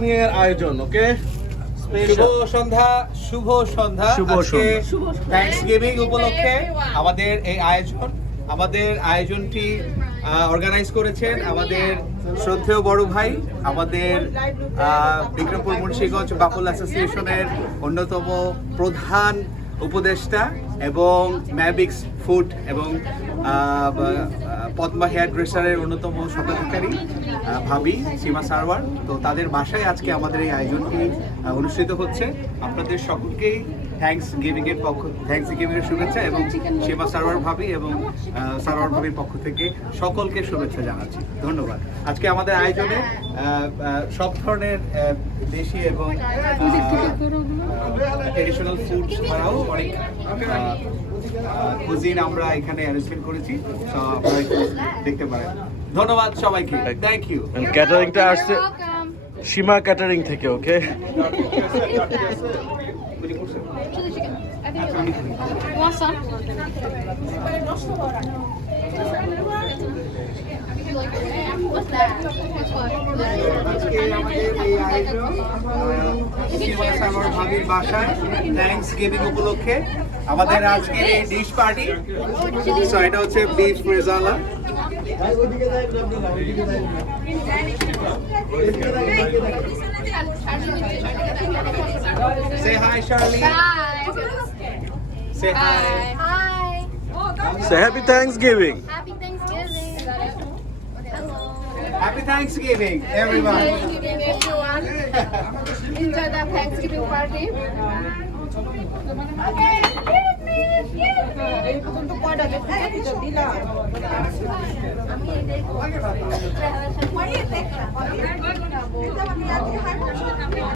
Thanksgiving এর আয়োজন। ওকে, শুভ সন্ধ্যা, শুভ সন্ধ্যা। শুভ সন্ধ্যা। Thanksgiving উপলক্ষে আমাদের এই আয়োজনটি অর্গানাইজ করেছেন আমাদের শ্রদ্ধেয় বড় ভাই, আমাদের বিক্রমপুর মুন্সিগঞ্জ বাকুল অ্যাসোসিয়েশনের অন্যতম প্রধান উপদেষ্টা এবং ম্যাবিক্স ফুড এবং পদ্মা হেয়ার ড্রেসারের অন্যতম স্বত্বাধিকারী ভাবি সীমা সারওয়ার। তো তাদের বাসায় আজকে আমাদের এই আয়োজনটি অনুষ্ঠিত হচ্ছে। আপনাদের সকলকেই থ্যাংকসগিভিং এর শুভেচ্ছা এবং সীমা সারওয়ার ভাবি এবং সারওয়ার ভাবির পক্ষ থেকে সকলকে শুভেচ্ছা জানাচ্ছি। ধন্যবাদ। আজকে আমাদের আয়োজনে সব ধরনের দেশি এবং ট্রেডিশনাল ফুড ছাড়াও অনেক কুজিন আমরা এখানে অ্যারেঞ্জমেন্ট করেছি, তো আপনারা একটু দেখতে পারেন। ধন্যবাদ সবাইকে, থ্যাংক ইউ। ক্যাটারিংটা আসছে সীমা ক্যাটারিং থেকে। ওকে, Chili chicken. I think it's you want some? What's that? What's what? আজকে আমাদের এই আয়োজন সীমা সারওয়ার ভাবির বাসায় থ্যাংকসগিভিং উপলক্ষে আমাদের আজকের এই ডিশ পার্টি। সো এটা হচ্ছে beef rezala. Say hi, Charlie. Hi. Say hi. Hi. So happy Thanksgiving. Happy Thanksgiving. Hello. Happy Thanksgiving, everyone. Thanksgiving, everyone. Enjoy the Thanksgiving party. Okay, excuse me, excuse me. আমি